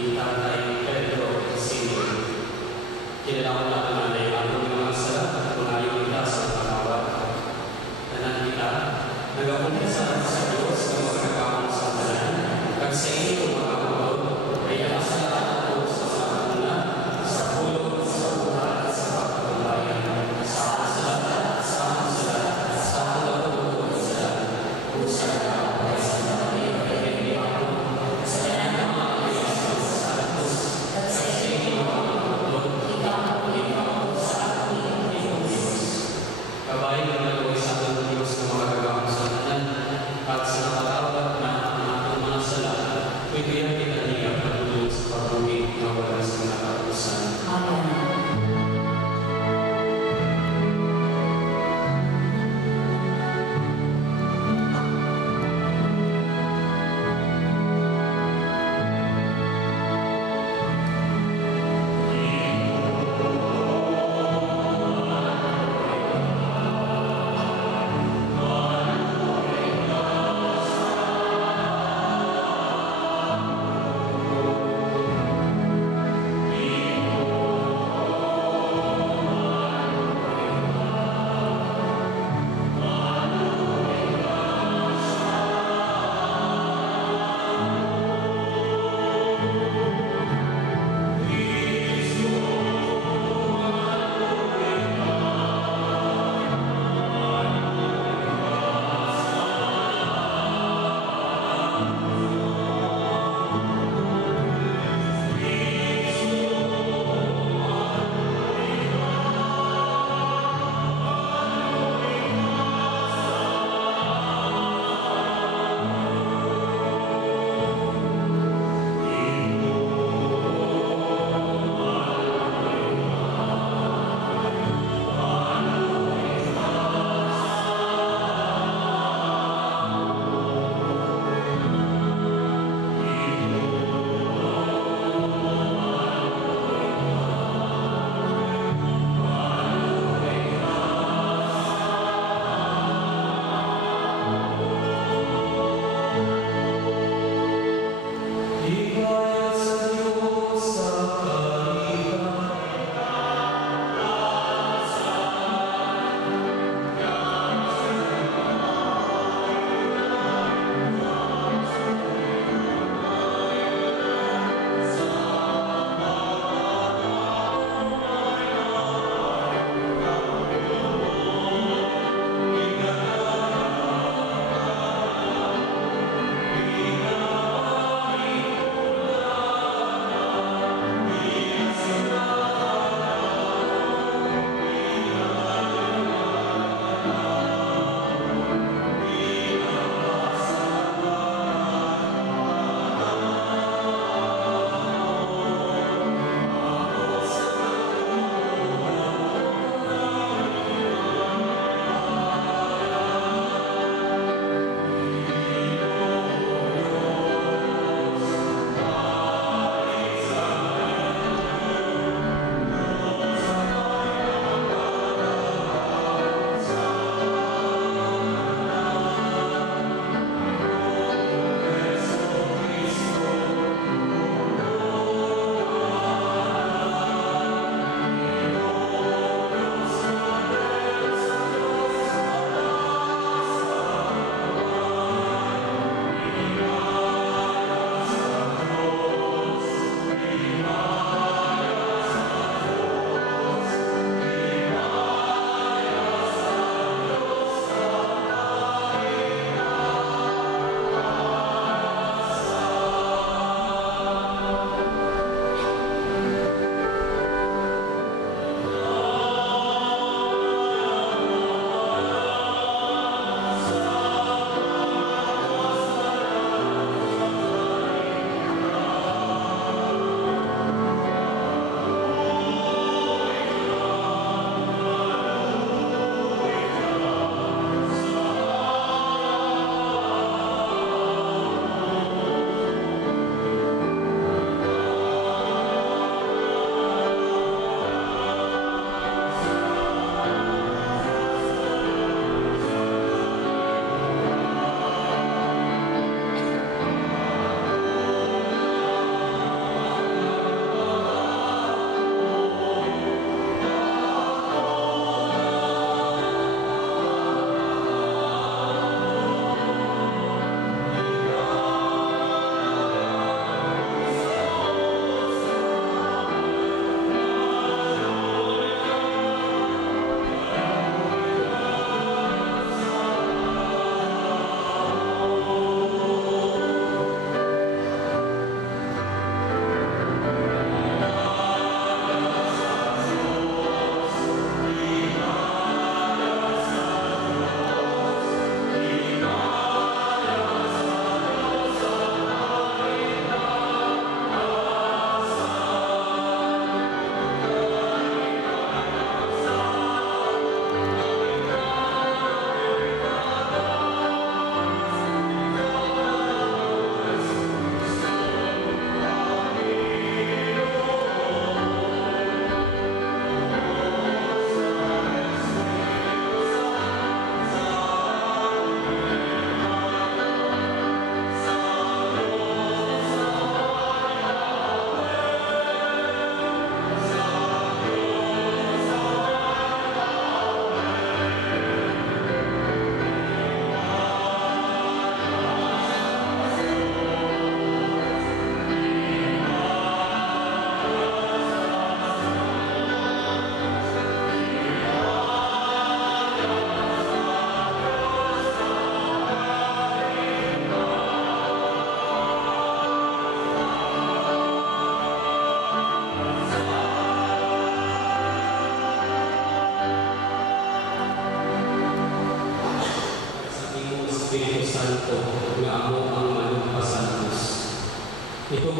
Tatay Pedro Sr. Kilala ko na nanay ang mga sarap at tumayo kita sa panawat. Tanan kita, nag-umpisa sa Diyos ng magkakamang sandalan, kag sa iyo mga kapatid, ay asalamat ako sa sakuna, sa pulong, sa buhat, sa pagkabayan, sa kasalat, sa kasalat, sa pagkabuto sa pusat ka, ay sa natin, ay hindi ako, sa kanyang mga Yesus, sa Diyos, at sa iyo mga kapatid, ikaw sa ating Diyos. Kabayan na nagawin sa ating Diyos ng mga gagamang sandalan, at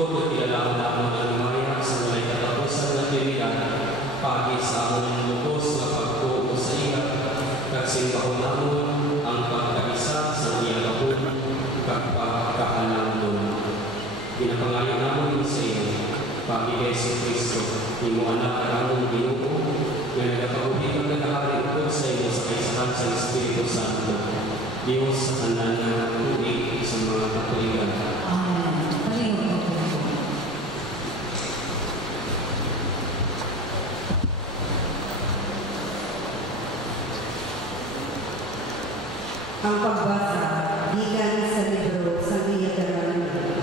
Tungkol at kilala naman ang maya sa may katapusan na tinila, pagi sa among lubos na pagtuo sa iya, kagsimbahon namon ang pagkaisa sa iya kapun, pagkakahandon. Pinapangalan namon sa iyo, pagi kay Yesu Kristo, imo anak ang among Ginoo, nga nagapahubig ang nagahari ko sa iyo sa kaisahan sa Espiritu Santo. Diyos sa kanan na tubig sa mga kapaligan. Amen. Ang pagbasa gikan sa libro sa Deuteronomy.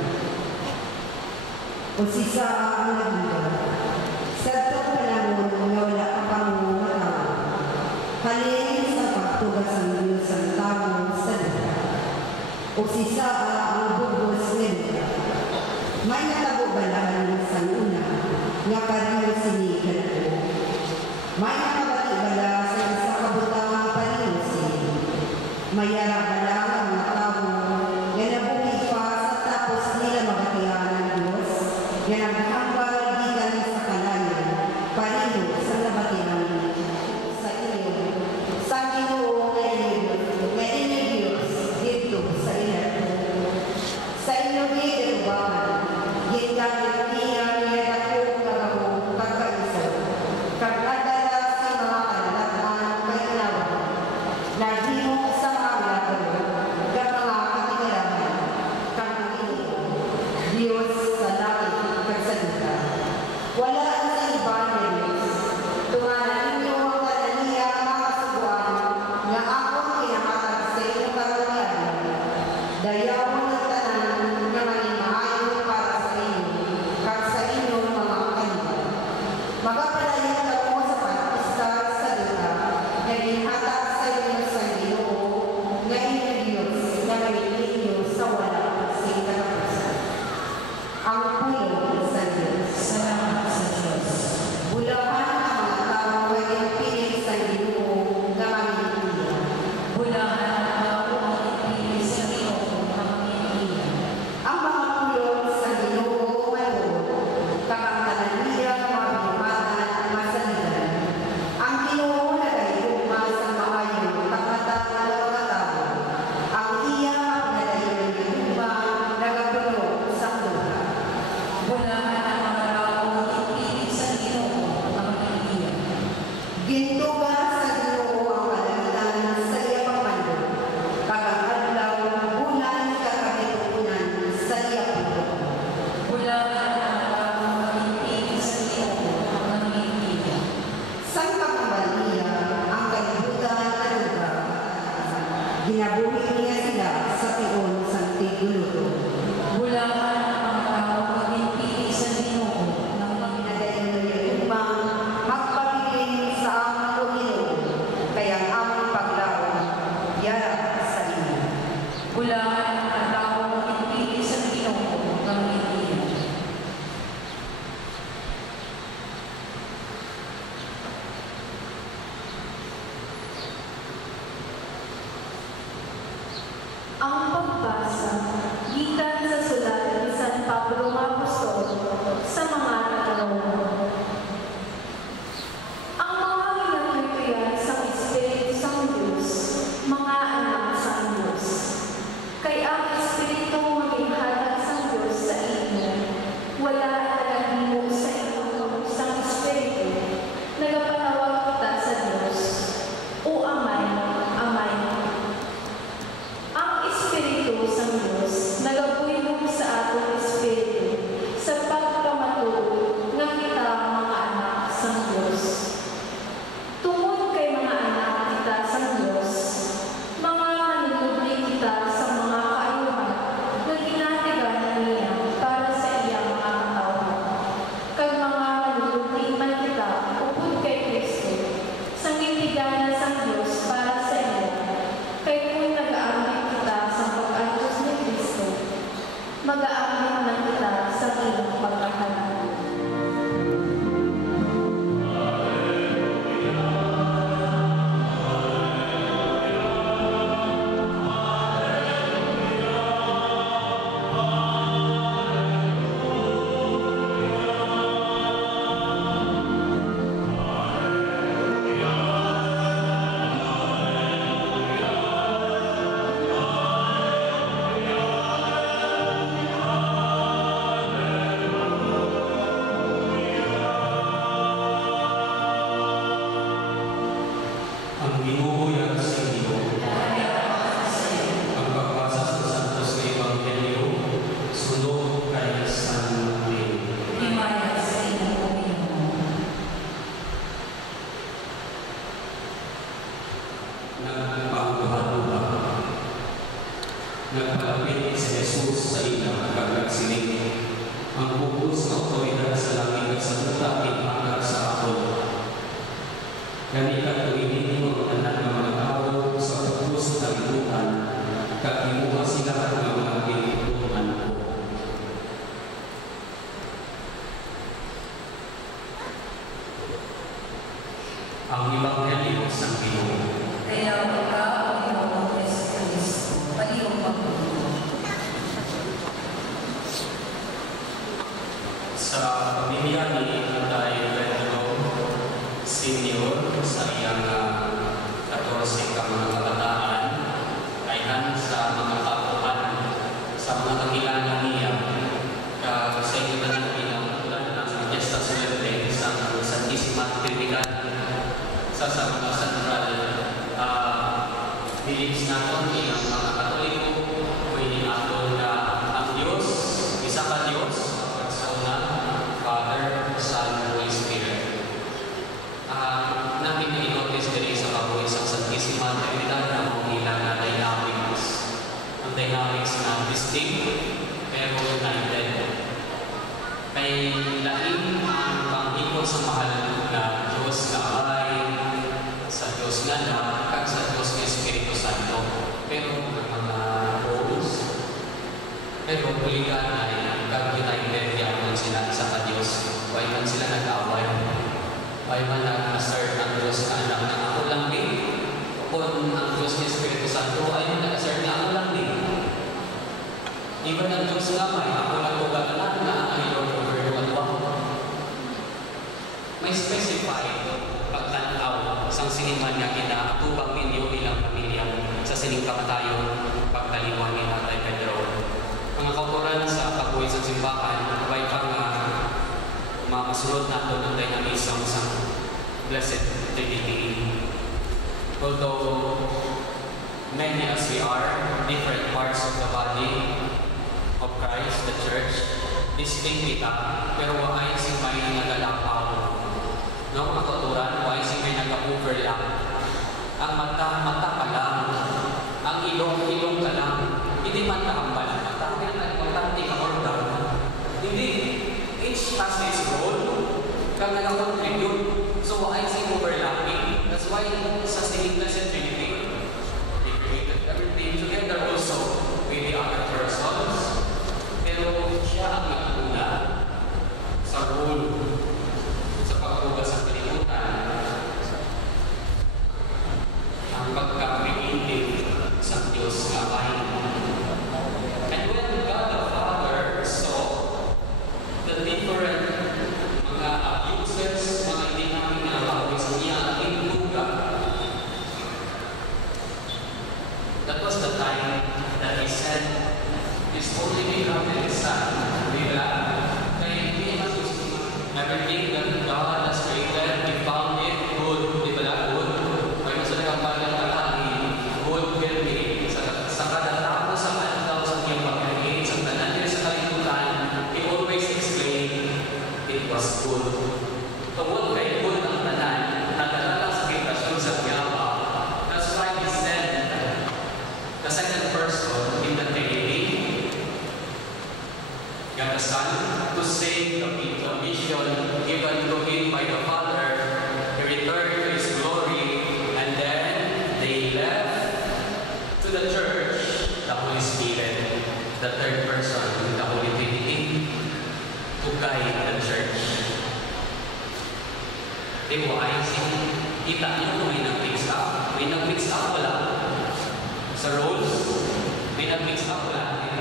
Usisa ang nagida. Sa itong panahon nga wala ka pang matao, halin sa pagtugas ng Diyos ang tao sa lupa. Usisa ang bugos nila. May natabo balahan sa una, nga pariyo sinikan ko. May nakabati bala sa isa kabutang pariyo sinikan. Mayara bala ang mga tao, yan nabukid pa sa tapos nila magatiyan ng Diyos, yan ang hambal gikan sa kanayan, pariyo sa nabatiyan sa inyo, sa Ginoo nga inyo Diyos, dito sa inyo. Sa inyo dito ba, gingamit niya niya ako kagawa pagkaisa, kagkadala sa mga kalalaman may nawa, naghimo sa mga labo, mga katigaraman, kang Diyos sa langit kagsalita. Wala sa iba na Diyos, tunganan ninyo ang kananiya mga subuan, nga akong kinakatag sa inyong karamihan, dayawon ng tanan nga manimaayon para sa inyo, kag sa inyong mga kanila. Magapalayan ka mo sa pagpista sa lupa, na ginhatag sa inyo sa Ginoo, nga inyo Diyos, na mahilig inyo sa wala sa katapusan. Ang pulong sa Diyos. Salamat sa Diyos. Bulahan ang mga tao ay pinig sa Ginoo, nga mahilig. Bulahan ang tao ang ipili sa Ginoo na mangingiyan. Ang mga pulong sa Ginoo mayon, kakangtanan niya mga binumatan at masaligan. Ang Ginoo na gayuma sa maayon, kakatatan ng mga tao. Ang iya na dayon gayuma, nagagulo sa lupa. Bulahan ang mga tao ang ipili sa Ginoo na mangingiyan. Gintuga sa Ginoo ang kalamitan sa iya pagmando. Kakakadlaw, bulan kakabitukunan sa iya pagmando. Bulahan ang tao ang ipili sa Ginoo na mangingiyan. Sa pagmamaliya ang kalibutan at lugar. Ginabuhi niya sila sa tiyon sa tiguluto. Bulahan ang mga tao ang ipili sa Ginoo na mangingiyan. Nadayon niya upang magpabilin sa aming Panginoon, kaya ang aming paglaon, yara sa inyo. Bulahan ang tao ang ipili sa Ginoo na mangingiyan. Ang pagbasa gikan sa sulat ni San Pablo Apostol sa mga Tagalog. Ang mga ginagituyan sa Espiritu sa Diyos, mga anak sa Diyos. Kay ang Espiritu maginghatag sa Diyos sa inyo, wala nagahimo sa inyo sa Espiritu, nagapatawag kita sa Diyos. O Amay, Amay. Ang Espiritu sa Diyos nagabuhilom sa atong Espiritu sa pagkamatuo nga kita mga anak sa Diyos. Tungod kay mga anak kita sa Diyos, mga manunubli kita sa mga kaayuhan na ginatiganan niya para sa iyang mga katawan. Kag mga manunubli man kita upod kay Kristo, sa ngitiganan sa Diyos para sa iyo, kay kung nag-aamit kita sa pag-ayos ni Kristo, mag-aamit man kita sa iyong pagkakalan. sa pamilya ni Tatay Pedro Senior sa iyang 14 ka mga kabataan ay sa mga kapuhan sa mga kakilala niya sa inyo na ng pinagpulan ng Fiesta Solemne sa Santisima Trinidad sa mga central beliefs natin ang mga Katoliko pwede natin na ang Diyos, isa ka Diyos, persona, Father, Son, Holy Spirit. Namin i-notice din sa kabuhay sa Santisima Trinidad na mga ilang na dynamics. Ang dynamics na distinct pero united. Kay lain ang pangikot sa mahal na Diyos na ay sa Diyos na kag sa Diyos na Espiritu Santo. Pero mga roles, pero kuligan ay kag united yapon sila sa ka-Diyos. Why man sila nag-away? Why man nag-assert ang Diyos na anak na ako lang din? Kung ang Diyos na Espiritu Santo ay nag-assert na ako lang din. Even ang Diyos nga may ako nagpugalanan na ang iyong overload. May specified pagtanaw sang siniman nga kinaatubang ninyo ilang pamilya sa sining kamatayon pagtaliwan ni Tatay Pedro. Mga kauturan sa pagbuhay sa simbahan, kabay pa nga masunod na ito ng dynamism sa Blessed Trinity. Although many as we are, different parts of the body of Christ, the Church, distinct kita, pero ay si may nagalapaw. No, mga kauturan, ay si may nag-overlap. Ang mata ka lang, ang ilong ka lang, hindi man kahambal. Mata ka order. Hindi. Each has its role, kang nag-contribute. So, ay si overlapping. That's why sa Saint Blessed Trinity, they created everything together also with the other persons. Pero siya ang naguna sa role sa pagkuga sa kalimutan, ang pagka-creative sa Diyos na bayan. And when God the Father saw the different mga abuses, mga hindi namin nalawag sa niya at inuga, that was the time that He said, His only begotten Son, everything that God has created, He found it good, di ba good? May masalang pagkakatahin, good will be. Sa kadatapos sa kandaw sa kiyang pag-create, sa tanan nila sa kalimutan, He always explained, it was good. Tungkol kay good ang tanan, nadalala sa kreasyon sa Yahwa. That's why He sent the second person in the Trinity, God the Son, to save the people. Mission given to Him by the Father, He returned to His glory, and then they left to the Church, the Holy Spirit, the third person in the Holy Trinity, to guide the Church. Di ba ay kita niyo kung may nag-mix up? May nag-mix up wala. Sa roles, may nag-mix up wala.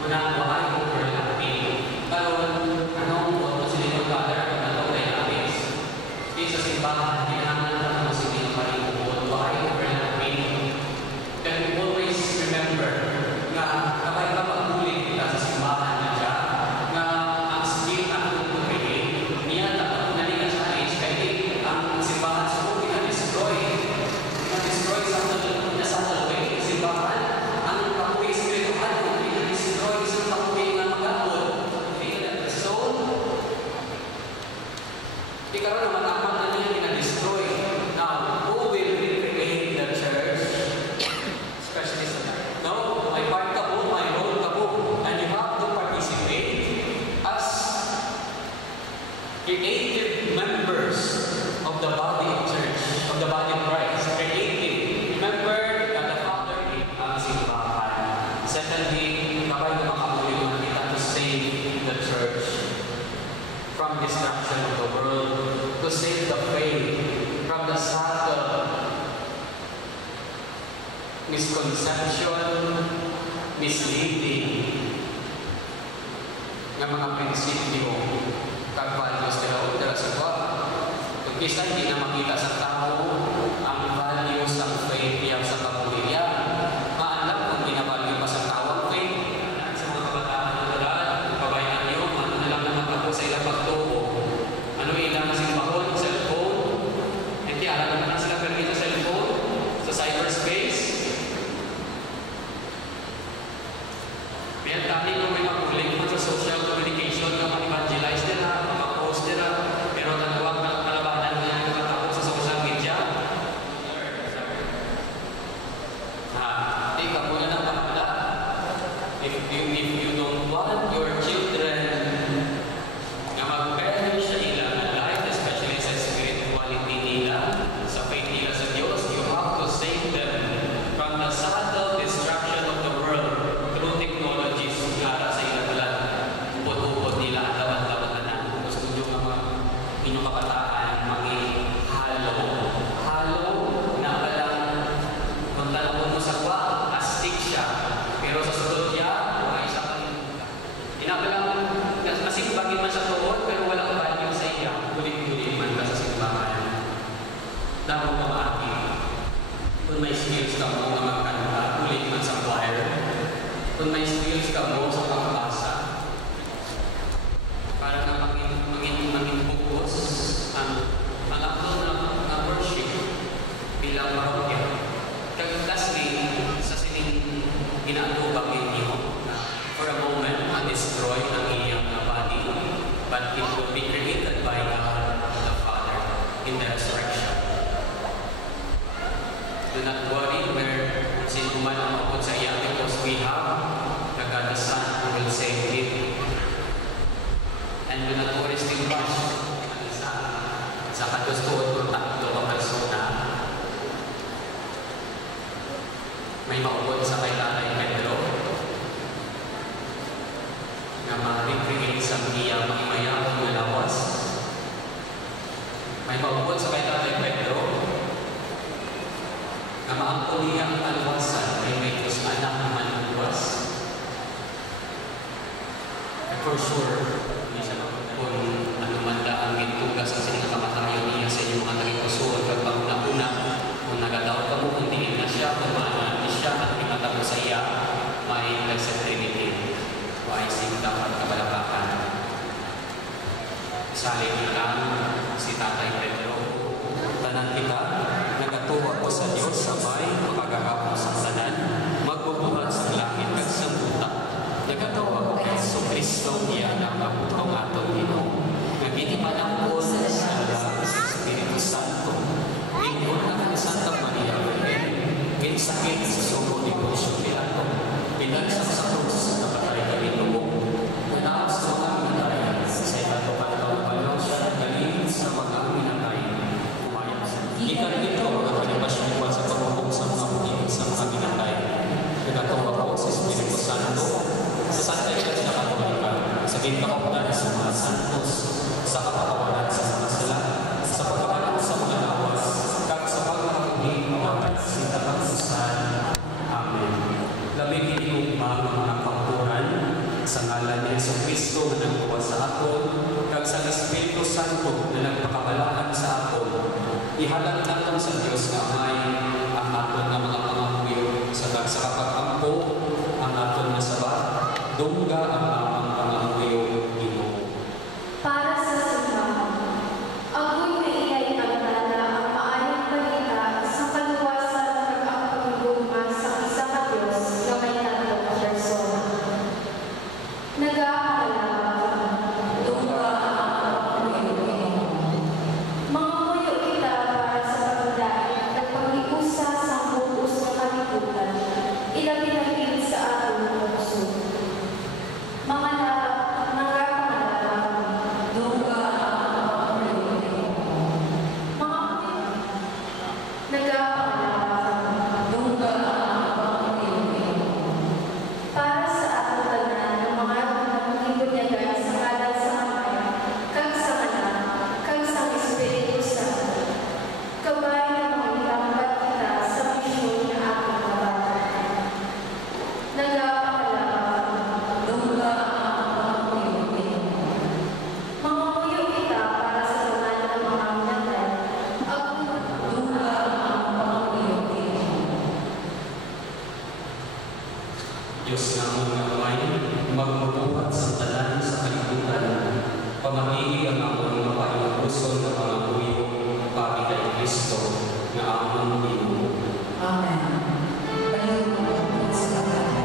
Muna ko ay overlapping. Karoon, anong Monsignor Father, anong dynamics? Sa simbahan, kailangan na Monsignor Marimukot, why overlapping? Can we always remember na kapag kapag-ulit kita sa simbahan na siya, na ang spirit na kukuhin, niya dapat naligan sa age, kahit ang simbahan sa kong na-destroy sa talawin, simbahan, ang kapuwi spiritual, na-destroy sa kapuwi na mag-aabot. Ikaroon naman apat na niya na-destroy. Now, who will recreate the Church? Especially sa no, may part ka po, may role ka po. And you have to participate as creative members of the body of Church, of the body of Christ. Creative. Remember that the Father ang simbahan. Secondly, kapag makakuli mo na kita to save the Church from destruction of the world, to save the faith from the subtle misconception, misleading, na ng mga prinsipyo kag values nila o dala sa kwa. Kung kisa hindi na makita sa tao ang values ng faith niya sa kapamilya, maalam kung binavalue pa sa tao ang faith. Sa mga kabataan na dalaan, pabayaan niyo, ano na lang naman ako sa ilang pagtuo. Ano ilang simbahon, cellphone, hindi alam naman na sila permit sa cellphone, sa cyberspace. May dami kung may maguling mo sa social communication na mag-evangelize nila, mag-post nila, pero dalawang kalabanan na yung nakatapos sa social media. Di ka muna ng bahala. If you don't want your children na mag-perish sa ilang life, especially sa spirituality nila, sa faith nila sa Diyos, you have to save them from the subtle distraction of the world through technologies para sa ilang balat. Upot-upot nila, laban-laban na. Gusto nyo nga inyong kabataan maging halo na palang kung talapon mo sa kwa, astig siya. Pero sa sunod niya, ay siya kalimutan. Inabalang, masimbagin man sa tuon, pero walang value sa iya. Ulit-ulit man ka sa simbahan. Dapat pamaki. Kung may skills ka mo na magkanta, ulit man sa choir. Kung may skills ka mo sa pagkabasa, para na maging focus ang akto na worship bilang parokya. Lastly, sa sining ginatubang ninyo, for a moment, ma-destroy ang iyong body, but it will be created by God the Father in the resurrection. Do not worry where sino man ang mapot sa iya, because we have the God the Son who will save him. And do not worry still much sa kagustuhan kung tatlo ang persona. May maupod sa kay Tatay Pedro na ma-recreate sa iya mahimayang malawas. May maupod sa kay Tatay Pedro na maangkol niya ang alawasan ay may Diyos anak na manuwas. And for sure, hindi siya kung ano man ang gintugas sa sining kamatayon niya sa inyong mga naging kusuot kag panguna-una kung nagadaw ka mo, hindi na siya, kung maano siya at pinatabo sa iya, may Blessed Trinity. Why sing dapat kabalabakan? Salin lang si Tatay Pedro. Tanan kita, nagatuwa ko sa Diyos sabay, makagahapon sa tanan, magbubuhat sa langit at sa buta. Nagatawa ko kay Jesucristo, niya ang kabutong atong Ginoo. Naginipan ko sa alam sa Espiritu Santo. Ingon ang Santa Maria Virgen, kinsakit sa sumo ni Poncio Pilato, pinagsang sa krus na patay kami lubog. Nanaas sa mga minatay, sa ito pagkawapalaw siya galing sa mga minatay. Umayag sa ikan ito, mga panipasyuwa sa pagmubog sa mga buhin sa mga minatay. Nagatawa ko sa Espiritu Santo, sa Santa Iglesia Katolika, sa ginkakutan sa mga santos, sa kapakawalan sa mga sala, sa pagkakaroon sa mga lawas, kag sa pagkakakuhin ng sintapagsusan. Amen. Labing hinigugma ng mga pangkuran sa ngalan ni Jesucristo na nagbuwa sa aton, kag sa Espiritu Santo na nagpakabalaan sa aton. Ihalang naton sa Diyos na may ang aton na mga pangamuyo sa kapag-ampo, ang aton na sabat, dungga ang amang pangamuyo Ginoo. Para sa simbahan, agoy na iyay pagdala ang maayong balita sa kaluwasan ng ang pagigugma sa isa ka Diyos na may tatlong persona. Nag-aalala, Tungga ang pagpapalagay. mga muyo kita para sa pagdaan at pag-iusa sa butos ng kalibutan, ilapinagin sa ating puso. Mga magbubuhat sa tanan sa kalibutan, pamatigig ang among mapainupuson ng mga buyo pagi kay Kristo na among Ginoo. Amen. Panayon mo sa kapatid.